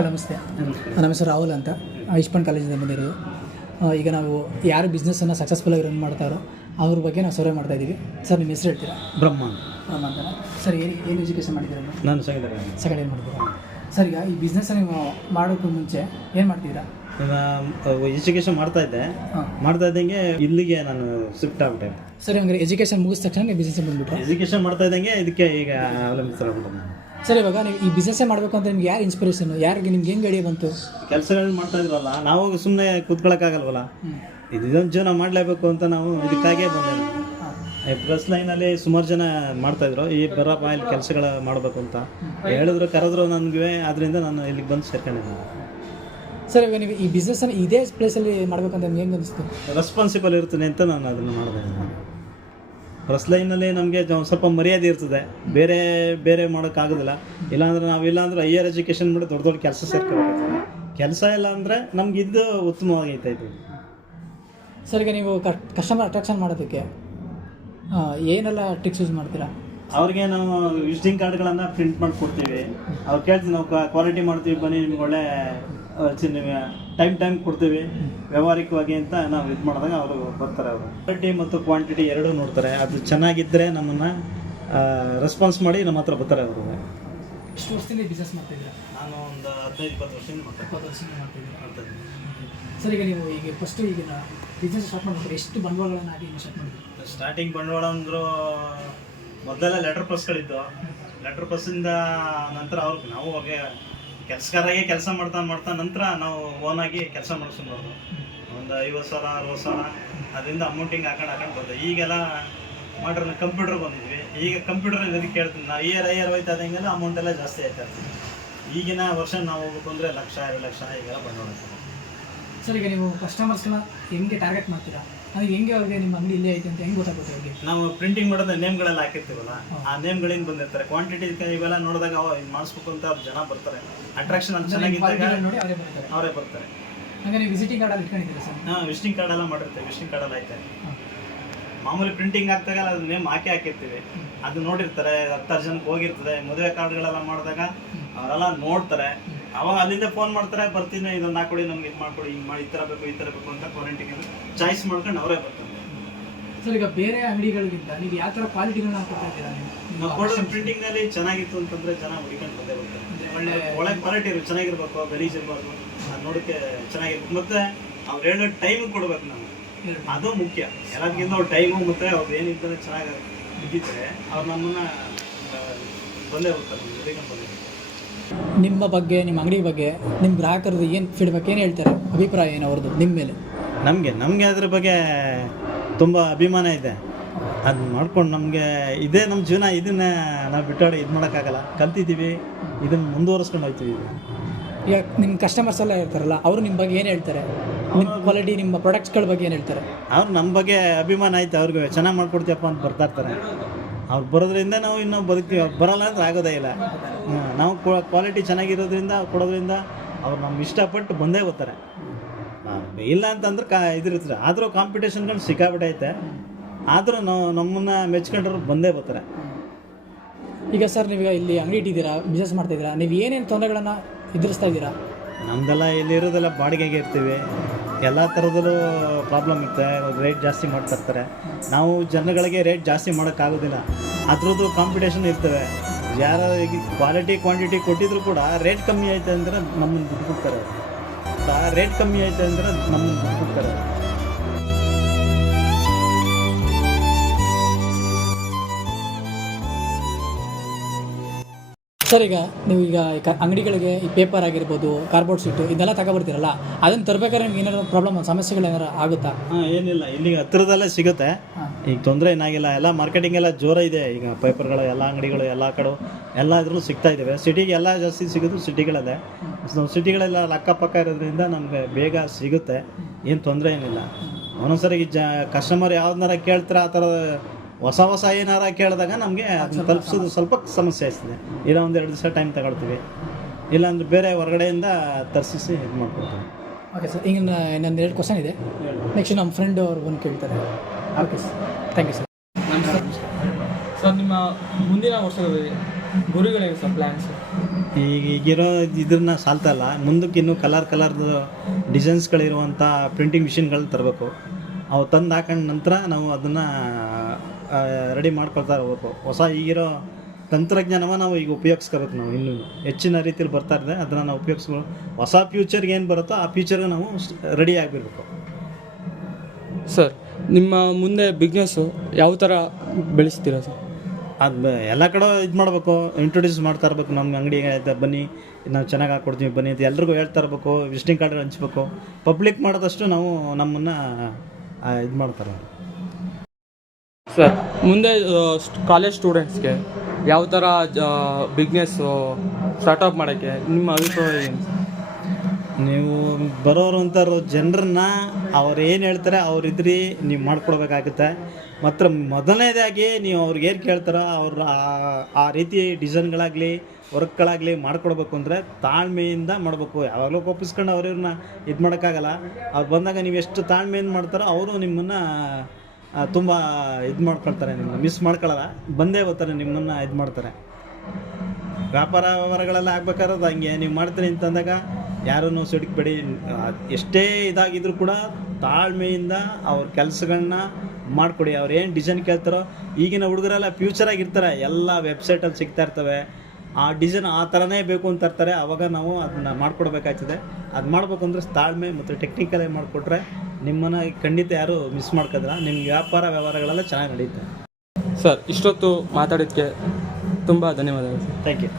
ನಮಸ್ತೆ. ನನ್ನ ಹೆಸರು ರಾಹುಲ್ ಅಂತ, ಇಸ್ಪಾನ್ ಕಾಲೇಜಿಂದ ಬಂದಿರೋದು. ಈಗ ನಾವು ಯಾರು ಬಿಸ್ನೆಸ್ಸನ್ನು ಸಕ್ಸಸ್ಫುಲ್ಲಾಗಿ ರನ್ ಮಾಡ್ತಾರೋ ಅವ್ರ ಬಗ್ಗೆ ನಾವು ಸರ್ವೆ ಮಾಡ್ತಾಯಿದ್ದೀವಿ. ಸರ್ ನಿಮ್ಮ ಹೆಸರು ಹೇಳ್ತೀರಾ? ಬ್ರಹ್ಮ ಅಂತ. ಸರ್ ಏನು ಎಜುಕೇಷನ್ ಮಾಡಿದ್ದೀರಾ? ನಾನು ಸೆಕೆಂಡ್ ಇಯರ್ ಮಾಡಿದ್ದೀರಾ? ಸರ್ ಈಗ ಈ ಬಿಸ್ನೆಸ್ಸನ್ನು ನೀವು ಮಾಡೋಕ್ಕೂ ಮುಂಚೆ ಏನು ಮಾಡ್ತಿದ್ದೀರಾ? ಎಜುಕೇಷನ್ ಮಾಡ್ತಾ ಇದ್ದಂಗೆ ಇಲ್ಲಿಗೆ ನಾನು ಶಿಫ್ಟ್ ಆಗ್ಬಿಟ್ಟೆ. ಸರ್ ಹಂಗಾರೆ ಎಜುಕೇಷನ್ ಮುಗಿದ ತಕ್ಷಣ ನೀವು ಬಿಸ್ನೆಸ್ ಬಂದುಬಿಟ್ರೆ? ಎಜುಕೇಷನ್ ಮಾಡ್ತಾ ಇದ್ದಂಗೆ ಇದಕ್ಕೆ ಈಗ ಅವಲಂಬಿಸ್ಬಿಟ್ಟು ನಾನು. ಸರ್ ಇವಾಗ ನೀವು ಈ ಬಿಸ್ನೆಸ್ಸೇ ಮಾಡಬೇಕು ಅಂತ ನಿಮ್ಗೆ ಯಾರು ಇನ್ಸ್ಪಿರೇಷನು, ಯಾರಿಗೆ ನಿಮ್ಗೆ ಹೆಂಗೆ ಐಡಿಯಾ ಬಂತು? ಕೆಲಸಗಳನ್ನ ಮಾಡ್ತಾ ಇದ್ವಲ್ಲ, ನಾವು ಸುಮ್ಮನೆ ಕೂತ್ಕೊಳ್ಳೋಕ್ಕಾಗಲ್ವಲ್ಲ, ಇದೊಂದು ಜೀವನ ಮಾಡಲೇಬೇಕು ಅಂತ ನಾವು ಇದಕ್ಕಾಗೇ ಬಂದೆ. ಪ್ಲಸ್ ಲೈನಲ್ಲಿ ಸುಮಾರು ಜನ ಮಾಡ್ತಾಯಿದ್ರು, ಈ ಬರಪ್ಪ ಇಲ್ಲಿ ಕೆಲಸಗಳ ಮಾಡಬೇಕು ಅಂತ ಹೇಳಿದ್ರು, ಕರೆದ್ರು ನನಗೆ. ಅದರಿಂದ ನಾನು ಇಲ್ಲಿಗೆ ಬಂದು ಸೇರ್ಕೊಂಡಿದ್ದೆ. ಸರ್ ಇವಾಗ ನೀವು ಈ ಬಿಸ್ನೆಸ್ಸನ್ನು ಇದೇ ಪ್ಲೇಸಲ್ಲಿ ಮಾಡಬೇಕಂತ ನಿಮ್ಗೆ ಹೆಂಗೆ ಅನಿಸ್ತು? ರೆಸ್ಪಾನ್ಸಿಬಲ್ ಇರ್ತೀನಿ ಅಂತ ನಾನು ಅದನ್ನು ಮಾಡಿದೆ. ಫಸ್ಟ್ ಲೈನಲ್ಲಿ ನಮಗೆ ಸ್ವಲ್ಪ ಮರ್ಯಾದೆ ಇರ್ತದೆ, ಬೇರೆ ಬೇರೆ ಮಾಡೋಕ್ಕಾಗೋದಿಲ್ಲ. ಇಲ್ಲಾಂದ್ರೆ ನಾವಿಲ್ಲಾಂದ್ರೆ ಹೈಯರ್ ಎಜುಕೇಷನ್ ಮಾಡಿ ದೊಡ್ಡ ದೊಡ್ಡ ಕೆಲಸ ಸೇರ್ಕೋಬೇಕಾಗ್ತದೆ. ಕೆಲಸ ಇಲ್ಲ ಅಂದರೆ ನಮ್ಗೆ ಇದು ಉತ್ತಮವಾಗೈತೆ ಇದು. ಸರ್ ಈಗ ನೀವು ಕಸ್ಟಮರ್ ಅಟ್ರಾಕ್ಷನ್ ಮಾಡೋದಕ್ಕೆ ಏನೆಲ್ಲ ಟ್ರಿಕ್ಸ್ ಯೂಸ್ ಮಾಡ್ತೀರಾ? ಅವ್ರಿಗೆ ನಾವು ವಿಸಿಟಿಂಗ್ ಕಾರ್ಡ್ಗಳನ್ನು ಪ್ರಿಂಟ್ ಮಾಡಿ ಕೊಡ್ತೀವಿ. ಅವ್ರು ಕೇಳ್ತೀವಿ, ನಾವು ಕ್ವಾಲಿಟಿ ಮಾಡ್ತೀವಿ, ಬನ್ನಿ ನಿಮ್ಗೆ ಒಳ್ಳೆ ಟೈಮ್ ಕೊಡ್ತೀವಿ ವ್ಯಾವಹಾರಿಕವಾಗಿ ಅಂತ ನಾವು ಇದು ಮಾಡಿದಾಗ ಅವರು ಬರ್ತಾರೆ. ಅವರು ಕ್ವಾಲಿಟಿ ಮತ್ತು ಕ್ವಾಂಟಿಟಿ ಎರಡೂ ನೋಡ್ತಾರೆ. ಅದು ಚೆನ್ನಾಗಿದ್ದರೆ ನಮ್ಮನ್ನು ರೆಸ್ಪಾನ್ಸ್ ಮಾಡಿ ನಮ್ಮ ಹತ್ರ ಬರ್ತಾರೆ. ಅವರು ಎಷ್ಟು ವರ್ಷದಿಂದ ಬಿಸ್ನೆಸ್ ಮಾಡ್ತಾಯಿದ್ದೀರಾ? ನಾನು ಒಂದು 15-20 ವರ್ಷದಿಂದ ಮಾಡ್ತಾಯಿದ್ದೀನಿ. ಸರ್ ಈಗ ನೀವು ಈಗ ಫಸ್ಟು ಈಗ ಬಿಸ್ನೆಸ್ ಸ್ಟಾರ್ಟ್ ಮಾಡ್ಬೇಕಾದ್ರೆ ಎಷ್ಟು ಬಂಡವಾಳಗಳನ್ನು ಹಾಕಿ ಸ್ಟಾರ್ಟ್ ಮಾಡಿದ್ವಿ? ಸ್ಟಾರ್ಟಿಂಗ್ ಬಂಡವಾಳ ಅಂದರೂ ಮೊದಲೆಲ್ಲ ಲೆಟರ್ ಪ್ರೆಸ್ಗಳಿದ್ದು. ಲೆಟರ್ ಪ್ರೆಸ್ಸಿಂದ ನಂತರ ಅವ್ರಿಗೆ ನಾವು ಅವ್ರಿಗೆ ಕೆಲಸಗಾರಾಗಿ ಕೆಲಸ ಮಾಡ್ತಾ ನಂತರ ನಾವು ಓನಾಗಿ ಕೆಲಸ ಮಾಡಿಸ್ಕೊಂಡು ಒಂದು 50,000-60,000 ಅದರಿಂದ ಅಮೌಂಟಿಂಗ್ ಹಾಕೊಂಡು ಬಂದೆ. ಈಗೆಲ್ಲ ಮಾಡ್ರೆ ಕಂಪ್ಯೂಟರ್ ಬಂದಿದ್ವಿ. ಈಗ ಕಂಪ್ಯೂಟರ್ ಇದಕ್ಕೆ ಕೇಳ್ತೀನಿ, ನಾವು ಇಯರ್ ಹೋಯ್ತಾ ಇದ್ದಂಗೆಲ್ಲ ಅಮೌಂಟ್ ಎಲ್ಲ ಜಾಸ್ತಿ ಆಯ್ತಾ ಇರ್ತೀವಿ. ಈಗಿನ ವರ್ಷ ನಾವು ಹೋಗ್ಬೇಕು ಅಂದರೆ 1,00,000-2 ಲಕ್ಷ ಈಗೆಲ್ಲ ಬಂಡವಾಳ. ಸರ್ ಈಗ ನೀವು ಕಸ್ಟಮರ್ಸ್ನ ಹೆಂಗೆ ಟಾರ್ಗೆಟ್ ಮಾಡ್ತೀರಾ? ನನಗೆ ಹೆಂಗೆ ಅವ್ರಿಗೆ ನಿಮ್ಮ ಅಂಗಡಿ ಇಲ್ಲೇ ಐತೆ ಅಂತ ಹೆಂಗೆ ಗೊತ್ತಾಗುತ್ತೆ ಅವ್ರಿಗೆ? ನಾವು ಪ್ರಿಂಟಿಂಗ್ ಮಾಡೋದು ನೇಮ್ಗಳೆಲ್ಲ ಹಾಕಿರ್ತೀವಲ್ಲ, ಆ ನೇಮ್ಗಳಿಂದ ಬಂದಿರ್ತಾರೆ. ಕ್ವಾಂಟಿಟಿ ಇವೆಲ್ಲ ನೋಡಿದಾಗ ಇದು ಮಾಡಿಸ್ಬೇಕು ಅಂತ ಅವ್ರು ಜನ ಬರ್ತಾರೆ. ಅಟ್ರಾಕ್ಷನ್ ಅಲ್ಲಿ ಚೆನ್ನಾಗಿದ್ದಾಗ ನೋಡಿ ಅವರೇ ಬರ್ತಾರೆ. ಹಂಗೆ ನೀವು ವಿಸಿಟಿಂಗ್ ಕಾರ್ಡಲ್ಲಿ ಇಟ್ಕೊಂಡಿದ್ದೀರಾ ಸರ್? ಹಾಂ, ವಿಸಿಟಿಂಗ್ ಕಾರ್ಡೆಲ್ಲ ಮಾಡಿರ್ತೀವಿ. ವಿಸಿಟಿಂಗ್ ಕಾರ್ಡೆಲ್ಲ ಐತೆ. ಮಾಮೂಲಿ ಪ್ರಿಂಟಿಂಗ್ ಆಗ್ತಾಗ ಅದು ನೇಮ್ ಹಾಕಿರ್ತೀವಿ. ಅದು ನೋಡಿರ್ತಾರೆ, 10 ಜನಕ್ಕೆ ಹೋಗಿರ್ತದೆ. ಮದುವೆ ಕಾರ್ಡ್ಗಳೆಲ್ಲ ಮಾಡಿದಾಗ ಅವರೆಲ್ಲ ನೋಡ್ತಾರೆ. ಅವಾಗ ಅಲ್ಲಿಂದ ಫೋನ್ ಮಾಡ್ತಾರೆ, ಬರ್ತೀನಿ, ಇದನ್ನು ಹಾಕೊಡಿ, ನಮ್ಗೆ ಇದು ಮಾಡ್ಕೊಡಿ, ಹಿಂಗೆ ಮಾಡಿ, ಈ ಥರ ಬೇಕು ಅಂತ ಕ್ವಾರಂಟೈನ್ ಚಾಯ್ಸ್ ಮಾಡ್ಕೊಂಡು ಅವರೇ ಬರ್ತಾರೆ. ಸರ್ ಈಗ ಬೇರೆ ಅಂಗಡಿಗಳಿಗಿಂತ ನೀವು ಯಾವ ಥರ ಕ್ವಾಲಿಟಿಗಳನ್ನ ಕೊಡ್ತಾ ಇದ್ದೀರಾ? ನಾವು ಕೊಡೋದು ಪ್ರಿಂಟಿಂಗ್ನಲ್ಲಿ ಚೆನ್ನಾಗಿತ್ತು ಅಂತಂದರೆ ಜನ ಹುಡುಕೊಂಡು ಬಂದೇ ಬರ್ತಾರೆ. ಒಳ್ಳೆ ಕ್ವಾಲಿಟಿ ಇರಬೇಕು, ಚೆನ್ನಾಗಿರ್ಬೇಕು, ಗಲೀಜ್ ಇರಬಾರ್ದು, ಅದು ನೋಡೋಕ್ಕೆ ಚೆನ್ನಾಗಿರ್ಬೇಕು. ಮತ್ತು ಅವ್ರು ಹೇಳೋ ಟೈಮಿಗೆ ಕೊಡ್ಬೇಕು. ನಾವು ಅದು ಮುಖ್ಯ. ಎಲ್ಲದಕ್ಕಿಂತ ಅವ್ರ ಟೈಮು ಮತ್ತು ಅವ್ರು ಏನಿದ್ದಾರೆ ಚೆನ್ನಾಗಿ ಇದ್ದಿದ್ರೆ ಅವ್ರು ನಮ್ಮನ್ನು ಬಂದೇ ಬರ್ತಾರೆ, ಹುಡುಕೊಂಡು ಬಂದೇ. ನಿಮ್ಮ ಬಗ್ಗೆ, ನಿಮ್ಮ ಅಂಗಡಿ ಬಗ್ಗೆ ನಿಮ್ಮ ಗ್ರಾಹಕರದ್ದು ಏನು ಫೀಡ್ಬ್ಯಾಕ್, ಏನು ಹೇಳ್ತಾರೆ, ಅಭಿಪ್ರಾಯ ಏನು ಅವ್ರದ್ದು ನಿಮ್ಮ ಮೇಲೆ? ನಮಗೆ ಅದ್ರ ಬಗ್ಗೆ ತುಂಬ ಅಭಿಮಾನ ಇದೆ. ಅದು ಮಾಡ್ಕೊಂಡು ನಮಗೆ ಇದೇ ನಮ್ಮ ಜೀವನ. ಇದನ್ನು ನಾವು ಬಿಟ್ಟಾಡಿ ಇದು ಮಾಡೋಕ್ಕಾಗಲ್ಲ. ಕಲ್ತಿದ್ದೀವಿ, ಇದನ್ನು ಮುಂದುವರಿಸ್ಕೊಂಡು ಹೋಗ್ತೀವಿ. ಈಗ ನಿಮ್ಮ ಕಸ್ಟಮರ್ಸ್ ಎಲ್ಲ ಇರ್ತಾರಲ್ಲ, ಅವರು ನಿಮ್ಮ ಬಗ್ಗೆ ಏನು ಹೇಳ್ತಾರೆ? ನಿಮ್ಮ ಕ್ವಾಲಿಟಿ, ನಿಮ್ಮ ಪ್ರಾಡಕ್ಟ್ಸ್ಗಳ ಬಗ್ಗೆ ಏನು ಹೇಳ್ತಾರೆ? ಅವ್ರು ನಮ್ಮ ಬಗ್ಗೆ ಅಭಿಮಾನ ಐತೆ. ಅವ್ರಿಗೆ ಚೆನ್ನಾಗಿ ಮಾಡ್ಕೊಡ್ತೀಯಪ್ಪ ಅಂತ ಬರ್ತಾ ಇರ್ತಾರೆ. ಅವ್ರು ಬರೋದ್ರಿಂದ ನಾವು ಇನ್ನೂ ಬದುಕ್ತೀವಿ. ಅವ್ರು ಬರೋಲ್ಲ ಅಂದ್ರೆ ಆಗೋದೇ ಇಲ್ಲ. ನಾವು ಕ್ವಾಲಿಟಿ ಚೆನ್ನಾಗಿರೋದ್ರಿಂದ ಕೊಡೋದ್ರಿಂದ ಅವ್ರು ನಮ್ಗೆ ಇಷ್ಟಪಟ್ಟು ಬಂದೇ ಬರ್ತಾರೆ. ಇಲ್ಲ ಅಂತಂದ್ರೆ ಇದಿರ್ತಾರೆ. ಆದರೂ ಕಾಂಪಿಟೇಷನ್ಗಳು ಸಿಕ್ಕಾಬಿಟ್ಟೈತೆ. ಆದರೂ ನಾವು ನಮ್ಮನ್ನು ಮೆಚ್ಕೊಂಡ್ರು ಬಂದೇ ಬರ್ತಾರೆ. ಈಗ ಸರ್ ನೀವೀಗ ಇಲ್ಲಿ ಅಂಗಡಿ ಇಟ್ಟಿದ್ದೀರಾ, ಬಿಸ್ನೆಸ್ ಮಾಡ್ತಾಯಿದ್ದೀರಾ, ನೀವು ಏನೇನು ತೊಂದರೆಗಳನ್ನು ಎದುರಿಸ್ತಾ ಇದ್ದೀರಾ? ನಮ್ಮದೆಲ್ಲ ಇಲ್ಲಿ ಇರೋದೆಲ್ಲ ಬಾಡಿಗೆಗೆ ಇರ್ತೀವಿ. ಎಲ್ಲ ಥರದಲ್ಲೂ ಪ್ರಾಬ್ಲಮ್ ಇರುತ್ತೆ. ರೇಟ್ ಜಾಸ್ತಿ ಮಾಡ್ತಿರ್ತಾರೆ. ನಾವು ಜನಗಳಿಗೆ ರೇಟ್ ಜಾಸ್ತಿ ಮಾಡೋಕ್ಕಾಗೋದಿಲ್ಲ. ಅದ್ರದ್ದು ಕಾಂಪಿಟೇಷನ್ ಇರ್ತವೆ. ಯಾರು ಕ್ವಾಲಿಟಿ ಕ್ವಾಂಟಿಟಿ ಕೊಟ್ಟಿದ್ರು ಕೂಡ ರೇಟ್ ಕಮ್ಮಿ ಐತೆ ಅಂದರೆ ನಮ್ಮನ್ನು ಬಿಟ್ಬಿಡ್ತಾರೆ. ರೇಟ್ ಕಮ್ಮಿ ಐತೆ ಅಂದರೆ ನಮ್ಮನ್ನು ಬಿಟ್ಬಿಡ್ತಾರೆ. ಸರ್ ಈಗ ನೀವು ಈಗ ಅಂಗಡಿಗಳಿಗೆ ಈ ಪೇಪರ್ ಆಗಿರ್ಬೋದು, ಕಾರ್ಬೋರ್ಡ್ ಶೀಟು ಇದೆಲ್ಲ ತಗೊಬರ್ತೀರಲ್ಲ, ಅದನ್ನು ತರಬೇಕಾದ್ರೆ ನಿಮ್ಗೆ ಏನಾದ್ರು ಪ್ರಾಬ್ಲಮ್, ಸಮಸ್ಯೆಗಳು ಏನಾರು ಆಗುತ್ತಾ? ಏನಿಲ್ಲ, ಇಲ್ಲಿಗೆ ಹತ್ತಿರದಲ್ಲೇ ಸಿಗುತ್ತೆ. ಈಗ ತೊಂದರೆ ಏನಾಗಿಲ್ಲ. ಎಲ್ಲ ಮಾರ್ಕೆಟಿಂಗ್ ಎಲ್ಲ ಜೋರ ಇದೆ. ಈಗ ಪೇಪರ್ಗಳು ಎಲ್ಲ ಅಂಗಡಿಗಳು ಎಲ್ಲ ಕಡೆ ಎಲ್ಲ ಇದ್ರೂ ಸಿಗ್ತಾ ಇದ್ದಾವೆ. ಸಿಟಿಗೆ ಎಲ್ಲ ಜಾಸ್ತಿ ಸಿಗೋದು ಸಿಟಿಗಳಲ್ಲೇ. ಸಿಟಿಗಳೆಲ್ಲ ಅಕ್ಕಪಕ್ಕ ಇರೋದ್ರಿಂದ ನಮಗೆ ಬೇಗ ಸಿಗುತ್ತೆ. ಏನು ತೊಂದರೆ ಏನಿಲ್ಲ. ಒಂದೊಂದ್ಸರಿ ಕಸ್ಟಮರ್ ಯಾವ್ದನ್ನಾರ ಕೇಳ್ತಾರೆ, ಆ ಥರ ಹೊಸ ಏನಾರ ಕೇಳಿದಾಗ ನಮಗೆ ಅದನ್ನ ತಲುಪಿಸೋದು ಸ್ವಲ್ಪ ಸಮಸ್ಯೆ ಆಗ್ತದೆ. ಇಲ್ಲ 1-2 ದಿವಸ ಟೈಮ್ ತಗೊಳ್ತೀವಿ. ಇಲ್ಲಾಂದ್ರೆ ಬೇರೆ ಹೊರಗಡೆಯಿಂದ ತರಿಸಿ ಇದು ಮಾಡ್ಕೊಡ್ತೀವಿ. ಓಕೆ ಸರ್, ಈಗ ನನ್ನ 2 ಕ್ವಶನ್ ಇದೆ. ನೆಕ್ಸ್ಟ್ ನಮ್ಮ ಫ್ರೆಂಡ್ ಅವ್ರು ಬಂದು ಕೇಳ್ತಾರೆ. Okay sir, thank you sir. Sir, ನಿಮ್ಮ ಮುಂದಿನ ವರ್ಷದಲ್ಲಿ ಗುರಿಗಳೇನು ಸರ್ ಪ್ಲ್ಯಾನ್ಸ್? ಈಗಿರೋ ಇದನ್ನ ಸಾಲ್ತಾ ಇಲ್ಲ, ಮುಂದಕ್ಕೆ ಇನ್ನೂ ಕಲರ್ದು ಡಿಸೈನ್ಸ್ಗಳಿರುವಂಥ ಪ್ರಿಂಟಿಂಗ್ ಮಿಷಿನ್ಗಳು ತರಬೇಕು. ಅವು ತಂದು ಹಾಕೊಂಡ ನಂತರ ನಾವು ಅದನ್ನು ರೆಡಿ ಮಾಡ್ಕೊಳ್ತಾ ಇರಬೇಕು. ಹೊಸ ಈಗಿರೋ ತಂತ್ರಜ್ಞಾನವ ನಾವು ಈಗ ಉಪಯೋಗಿಸ್ಕೋಬೇಕು. ನಾವು ಇನ್ನೂ ಹೆಚ್ಚಿನ ರೀತಿಯಲ್ಲಿ ಬರ್ತಾ ಇದೆ, ಅದನ್ನು ನಾವು ಉಪಯೋಗಿಸ್ಬೋದು. ಹೊಸ ಫ್ಯೂಚರ್ಗೆ ಏನು ಬರುತ್ತೋ ಆ ಫ್ಯೂಚರ್ಗೆ ನಾವು ರೆಡಿ ಆಗಿರಬೇಕು. ಸರ್, ನಿಮ್ಮ ಮುಂದೆ ಬಿಸ್ನೆಸ್ಸು ಯಾವ ಥರ ಬೆಳೆಸ್ತೀರಾ ಸರ್? ಅದು ಎಲ್ಲ ಕಡೆ ಇದು ಮಾಡಬೇಕು, ಇಂಟ್ರೊಡ್ಯೂಸ್ ಮಾಡ್ತಾ ಇರಬೇಕು. ನಮ್ಮ ಅಂಗಡಿಗೆ ಬನ್ನಿ, ನಾವು ಚೆನ್ನಾಗಿ ಹಾಕ್ಕೊಡ್ತೀವಿ ಬನ್ನಿ ಅಂತ ಎಲ್ರಿಗೂ ಹೇಳ್ತಾ ಇರಬೇಕು. ವಿಸಿಟಿಂಗ್ ಕಾರ್ಡ್ ಹಂಚ್ಬೇಕು. ಪಬ್ಲಿಕ್ ಮಾಡೋದಷ್ಟು ನಾವು ನಮ್ಮನ್ನು ಇದು ಮಾಡ್ತಾರೆ. ಸರ್, ಮುಂದೆ ಕಾಲೇಜ್ ಸ್ಟೂಡೆಂಟ್ಸ್ಗೆ ಯಾವ ಥರ ಬಿಸ್ನೆಸ್ಸು ಸ್ಟಾರ್ಟಪ್ ಮಾಡೋಕ್ಕೆ ನಿಮ್ಮ ಅಭಿಪ್ರಾಯ ಏನು? ನೀವು ಬರೋರು ಅಂತಾರೋ ಜನರನ್ನ ಅವ್ರು ಏನು ಹೇಳ್ತಾರೆ ಅವ್ರಿದ್ರಿ ನೀವು ಮಾಡ್ಕೊಡ್ಬೇಕಾಗುತ್ತೆ. ಮಾತ್ರ ಮೊದಲನೇದಾಗಿ ನೀವು ಅವ್ರಿಗೆ ಏನು ಕೇಳ್ತಾರೋ ಅವ್ರ ಆ ರೀತಿ ಡಿಸೈನ್ಗಳಾಗಲಿ ವರ್ಕ್ಗಳಾಗಲಿ ಮಾಡ್ಕೊಡ್ಬೇಕು ಅಂದರೆ ತಾಳ್ಮೆಯಿಂದ ಮಾಡಬೇಕು. ಯಾವಾಗಲೂ ಒಪ್ಪಿಸ್ಕೊಂಡು ಅವ್ರನ್ನ ಇದು ಮಾಡೋಕ್ಕಾಗಲ್ಲ. ಅವ್ರು ಬಂದಾಗ ನೀವು ಎಷ್ಟು ತಾಳ್ಮೆಯಿಂದ ಮಾಡ್ತಾರೋ ಅವರು ನಿಮ್ಮನ್ನು ತುಂಬ ಇದು ಮಾಡ್ಕೊಳ್ತಾರೆ, ನಿಮ್ಮನ್ನು ಮಿಸ್ ಮಾಡ್ಕೊಳ್ಳಲ್ಲ, ಬಂದೇ ಬರ್ತಾರೆ, ನಿಮ್ಮನ್ನು ಇದು ಮಾಡ್ತಾರೆ. ವ್ಯಾಪಾರಗಳೆಲ್ಲ ಆಗ್ಬೇಕಾದ್ರೆ ಹಂಗೆ ನೀವು ಮಾಡ್ತೀರಿ ಅಂತಂದಾಗ ಯಾರನ್ನು ಸಿಡುಕ್ಬೇಡಿ. ಎಷ್ಟೇ ಇದಾಗಿದ್ರೂ ಕೂಡ ತಾಳ್ಮೆಯಿಂದ ಅವ್ರ ಕೆಲಸಗಳನ್ನ ಮಾಡಿಕೊಡಿ. ಅವ್ರು ಏನು ಡಿಸೈನ್ ಕೇಳ್ತಾರೋ, ಈಗಿನ ಹುಡುಗರೆಲ್ಲ ಫ್ಯೂಚರಾಗಿರ್ತಾರೆ, ಎಲ್ಲ ವೆಬ್ಸೈಟಲ್ಲಿ ಸಿಗ್ತಾ ಇರ್ತವೆ. ಆ ಡಿಸೈನ್ ಆ ಥರನೇ ಬೇಕು ಅಂತ ಇರ್ತಾರೆ. ಆವಾಗ ನಾವು ಅದನ್ನ ಮಾಡಿಕೊಡ್ಬೇಕಾಗ್ತದೆ. ಅದು ಮಾಡ್ಬೇಕು ಅಂದರೆ ತಾಳ್ಮೆ ಮತ್ತು ಟೆಕ್ನಿಕಲಾಗಿ ಮಾಡಿಕೊಟ್ರೆ ನಿಮ್ಮನ್ನು ಖಂಡಿತ ಯಾರೂ ಮಿಸ್ ಮಾಡ್ಕೋದಿಲ್ಲ. ನಿಮ್ಮ ವ್ಯವಹಾರಗಳೆಲ್ಲ ಚೆನ್ನಾಗಿ ನಡೆಯುತ್ತೆ. ಸರ್, ಇಷ್ಟೊತ್ತು ಮಾತಾಡೋದಕ್ಕೆ ತುಂಬ ಧನ್ಯವಾದಗಳು ಸರ್. Thank you.